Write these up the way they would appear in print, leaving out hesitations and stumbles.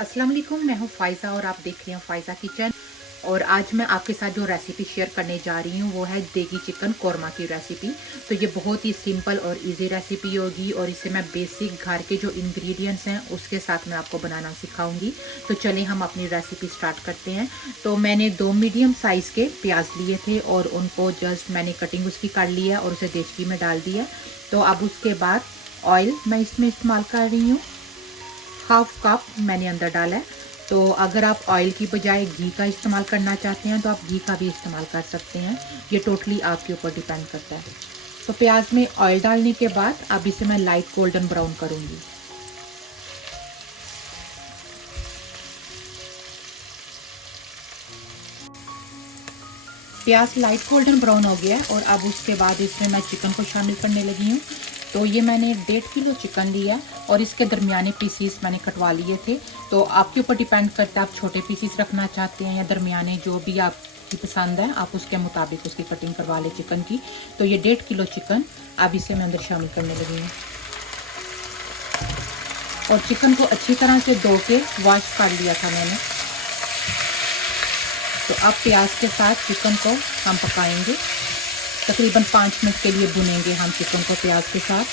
अस्सलाम वालेकुम, मैं हूँ फ़ायज़ा और आप देख रहे हैं फ़ायज़ा किचन। और आज मैं आपके साथ जो रेसिपी शेयर करने जा रही हूँ वो है देगी चिकन कोरमा की रेसिपी। तो ये बहुत ही सिंपल और इजी रेसिपी होगी और इसे मैं बेसिक घर के जो इंग्रेडिएंट्स हैं उसके साथ मैं आपको बनाना सिखाऊंगी। तो चलें हम अपनी रेसिपी स्टार्ट करते हैं। तो मैंने 2 मीडियम साइज़ के प्याज लिए थे और उनको जस्ट मैंने कटिंग उसकी कर लिया और उसे देचकी में डाल दिया। तो अब उसके बाद ऑयल मैं इसमें इस्तेमाल कर रही हूँ, हाफ कप मैंने अंदर डाला है। तो अगर आप ऑयल की बजाय घी का इस्तेमाल करना चाहते हैं तो आप घी का भी इस्तेमाल कर सकते हैं, ये टोटली आपके ऊपर डिपेंड करता है। तो प्याज में ऑयल डालने के बाद अब इसे मैं लाइट गोल्डन ब्राउन करूंगी। प्याज लाइट गोल्डन ब्राउन हो गया है और अब उसके बाद इसमें मैं चिकन को शामिल करने लगी हूँ। तो ये मैंने 1.5 किलो चिकन लिया और इसके दरमियाने पीसीस मैंने कटवा लिए थे। तो आपके ऊपर डिपेंड करता है आप छोटे पीसीस रखना चाहते हैं या दरमियाने, जो भी आपकी पसंद है आप उसके मुताबिक उसकी कटिंग करवा लें चिकन की। तो ये 1.5 किलो चिकन अब इसे मैं अंदर शामिल करने लगी हूँ और चिकन को अच्छी तरह से धो के वॉश कर लिया था मैंने। तो अब प्याज के साथ चिकन को हम पकाएंगे, तकरीबन 5 मिनट के लिए भुनेंगे हम चिकन को प्याज के साथ।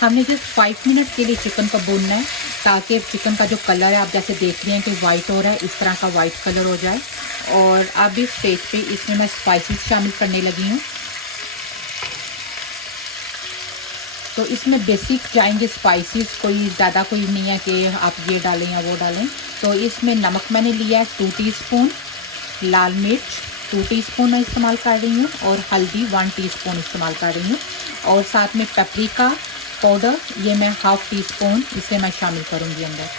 हमने जस्ट 5 मिनट के लिए चिकन को भूनना है ताकि चिकन का जो कलर है, आप जैसे देख रहे हैं कि वाइट हो रहा है, इस तरह का वाइट कलर हो जाए। और अब इस स्टेज पे इसमें मैं स्पाइसेस शामिल करने लगी हूँ। तो इसमें बेसिक जाएंगे स्पाइसेस, कोई ज़्यादा कोई नहीं है कि आप ये डालें या वो डालें। तो इसमें नमक मैंने लिया है 2 टीस्पून, लाल मिर्च 2 टीस्पून मैं इस्तेमाल कर रही हूँ और हल्दी 1 टीस्पून इस्तेमाल कर रही हूँ। और साथ में पेपरिका पाउडर ये मैं हाफ टी स्पून इसे मैं शामिल करूँगी अंदर।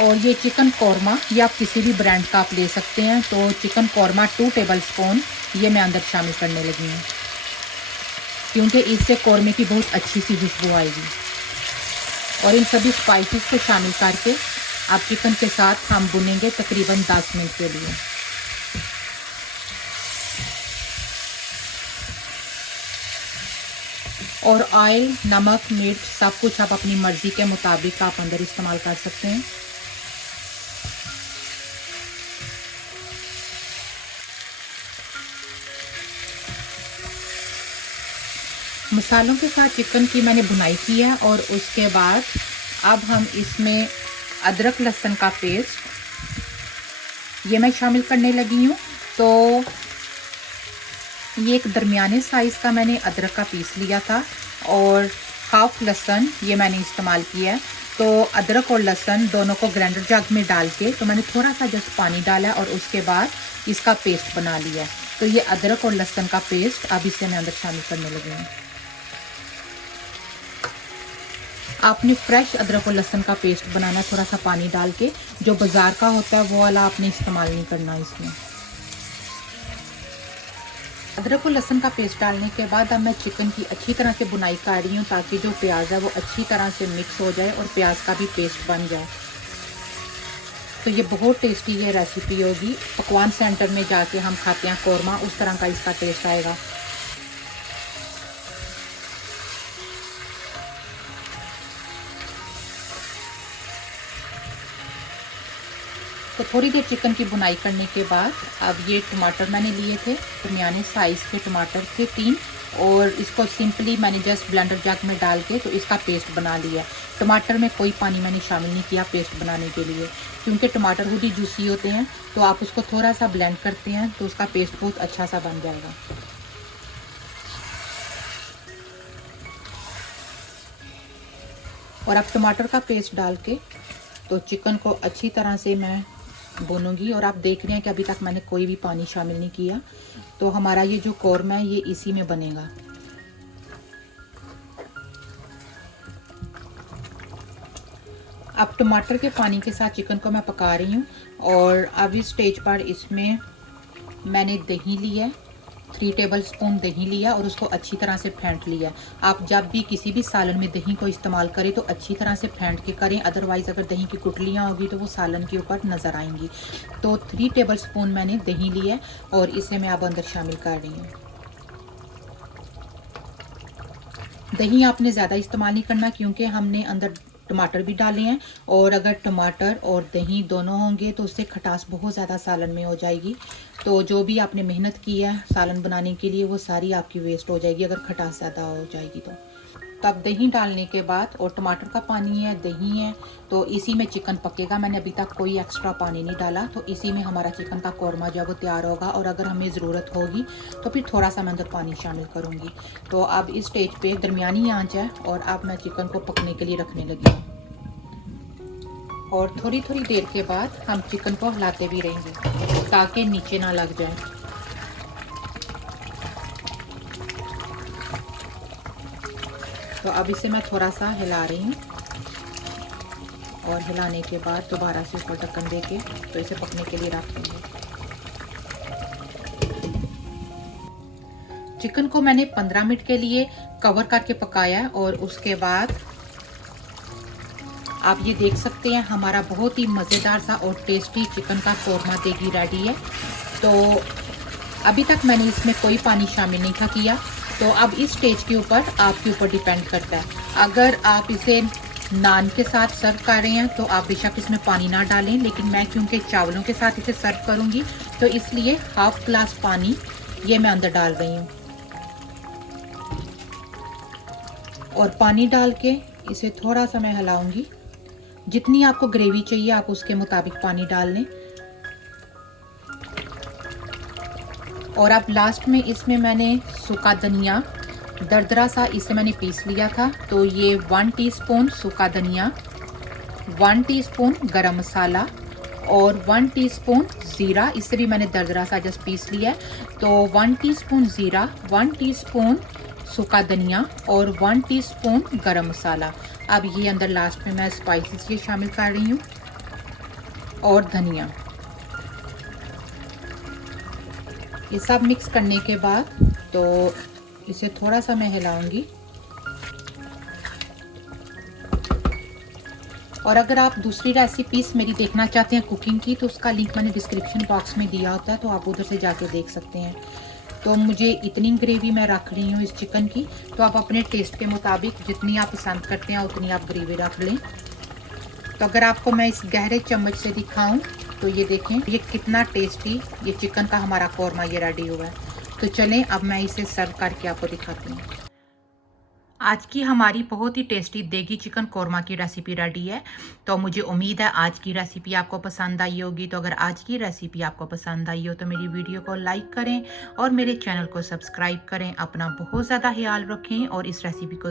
और ये चिकन कौरमा ये आप किसी भी ब्रांड का आप ले सकते हैं। तो चिकन कौरमा 2 टेबल स्पून ये मैं अंदर शामिल करने लगी हूँ क्योंकि इससे कौरमे की बहुत अच्छी सी खुशबू आएगी। और इन सभी स्पाइसेस को शामिल करके आप चिकन के साथ हम भुनेंगे तकरीबन 10 मिनट के लिए। और ऑयल, नमक, मिर्च सब कुछ आप अपनी मर्ज़ी के मुताबिक आप अंदर इस्तेमाल कर सकते हैं। मसालों के साथ चिकन की मैंने भुनाई की है और उसके बाद अब हम इसमें अदरक लहसुन का पेस्ट ये मैं शामिल करने लगी हूँ। तो ये एक दरमियाने साइज़ का मैंने अदरक का पीस लिया था और हाफ लहसुन ये मैंने इस्तेमाल किया है। तो अदरक और लहसुन दोनों को ग्राइंडर जग में डाल के तो मैंने थोड़ा सा जस्ट पानी डाला और उसके बाद इसका पेस्ट बना लिया। तो ये अदरक और लहसुन का पेस्ट अब इसे मैं अंदर शामिल करने लगी हूँ। आपने फ्रेश अदरक और लहसुन का पेस्ट बनाना है थोड़ा सा पानी डाल के, जो बाज़ार का होता है वो वाला आपने इस्तेमाल नहीं करना इसमें। अदरक और लहसुन का पेस्ट डालने के बाद अब मैं चिकन की अच्छी तरह से बुनाई कर रही हूँ ताकि जो प्याज है वो अच्छी तरह से मिक्स हो जाए और प्याज का भी पेस्ट बन जाए। तो ये बहुत टेस्टी ये रेसिपी होगी। पकवान सेंटर में जाके हम खाते हैं कौरमा, उस तरह का इसका टेस्ट आएगा। तो थोड़ी देर चिकन की बुनाई करने के बाद अब ये टमाटर मैंने लिए थे, दरमियाने साइज़ के टमाटर थे 3, और इसको सिंपली मैंने जस्ट ब्लेंडर जग में डाल के तो इसका पेस्ट बना लिया। टमाटर में कोई पानी मैंने शामिल नहीं किया पेस्ट बनाने के लिए, क्योंकि टमाटर खुद ही जूसी होते हैं। तो आप उसको थोड़ा सा ब्लेंड करते हैं तो उसका पेस्ट बहुत अच्छा सा बन जाएगा। और अब टमाटर का पेस्ट डाल के तो चिकन को अच्छी तरह से मैं भूनूंगी। और आप देख रहे हैं कि अभी तक मैंने कोई भी पानी शामिल नहीं किया। तो हमारा ये जो कौरमा है ये इसी में बनेगा। अब टमाटर के पानी के साथ चिकन को मैं पका रही हूँ और अब इस स्टेज पर इसमें मैंने दही लिया है 3 टेबलस्पून दही लिया और उसको अच्छी तरह से फेंट लिया। आप जब भी किसी भी सालन में दही को इस्तेमाल करें तो अच्छी तरह से फेंट के करें, अदरवाइज़ अगर दही की गुठलियाँ होगी तो वो सालन के ऊपर नज़र आएंगी। तो 3 टेबलस्पून मैंने दही लिया और इसे मैं अब अंदर शामिल कर रही हूँ। दही आपने ज़्यादा इस्तेमाल नहीं करना क्योंकि हमने अंदर टमाटर भी डाले हैं, और अगर टमाटर और दही दोनों होंगे तो उससे खटास बहुत ज़्यादा सालन में हो जाएगी। तो जो भी आपने मेहनत की है सालन बनाने के लिए वो सारी आपकी वेस्ट हो जाएगी अगर खटास ज़्यादा हो जाएगी तो। तब दही डालने के बाद, और टमाटर का पानी है, दही है, तो इसी में चिकन पकेगा। मैंने अभी तक कोई एक्स्ट्रा पानी नहीं डाला, तो इसी में हमारा चिकन का कौरमा जो है वो तैयार होगा। और अगर हमें ज़रूरत होगी तो फिर थोड़ा सा मैं अंदर पानी शामिल करूँगी। तो अब इस स्टेज पे दरमियानी आंच है और अब मैं चिकन को पकने के लिए रखने लगी हूँ। और थोड़ी थोड़ी देर के बाद हम चिकन को हिलाते भी रहेंगे ताकि नीचे ना लग जाए। तो अब इसे मैं थोड़ा सा हिला रही हूँ, और हिलाने के बाद दोबारा से ऊपर ढक्कन दे के तो इसे पकने के लिए रख देंगे। चिकन को मैंने 15 मिनट के लिए कवर करके पकाया और उसके बाद आप ये देख सकते हैं हमारा बहुत ही मज़ेदार सा और टेस्टी चिकन का कौरमा देगी रेडी है। तो अभी तक मैंने इसमें कोई पानी शामिल नहीं था किया। तो अब इस स्टेज के ऊपर आपके ऊपर डिपेंड करता है। अगर आप इसे नान के साथ सर्व कर रहे हैं तो आप बेशक इसमें पानी ना डालें, लेकिन मैं क्योंकि चावलों के साथ इसे सर्व करूंगी तो इसलिए हाफ ग्लास पानी ये मैं अंदर डाल रही हूँ। और पानी डाल के इसे थोड़ा सा मैं हिलाऊंगी। जितनी आपको ग्रेवी चाहिए आप उसके मुताबिक पानी डाल लें। और अब लास्ट में इसमें मैंने सूखा धनिया दरदरा सा इसे मैंने पीस लिया था। तो ये 1 टीस्पून सूखा धनिया, 1 टीस्पून गरम मसाला और 1 टीस्पून ज़ीरा, इसे भी मैंने दरदरा सा जस्ट पीस लिया है। तो 1 टीस्पून ज़ीरा, 1 टीस्पून सूखा धनिया और 1 टीस्पून गरम मसाला। अब ये अंदर लास्ट में मैं स्पाइसेस ये शामिल कर रही हूँ और धनिया। ये सब मिक्स करने के बाद तो इसे थोड़ा सा मैं हिलाऊंगी। और अगर आप दूसरी रेसिपीज मेरी देखना चाहते हैं कुकिंग की तो उसका लिंक मैंने डिस्क्रिप्शन बॉक्स में दिया होता है, तो आप उधर से जाके देख सकते हैं। तो मुझे इतनी ग्रेवी मैं रख रही हूँ इस चिकन की। तो आप अपने टेस्ट के मुताबिक जितनी आप पसंद करते हैं उतनी आप ग्रेवी रख लें। तो अगर आपको मैं इस गहरे चम्मच से दिखाऊं तो ये देखें ये कितना टेस्टी ये चिकन का हमारा कौरमा ये रेडी हुआ है। तो चलें अब मैं इसे सर्व करके आपको दिखाती हूँ। आज की हमारी बहुत ही टेस्टी देगी चिकन कौरमा की रेसिपी रेडी है। तो मुझे उम्मीद है आज की रेसिपी आपको पसंद आई होगी। तो अगर आज की रेसिपी आपको पसंद आई हो तो मेरी वीडियो को लाइक करें और मेरे चैनल को सब्सक्राइब करें। अपना बहुत ज़्यादा ख्याल रखें और इस रेसिपी को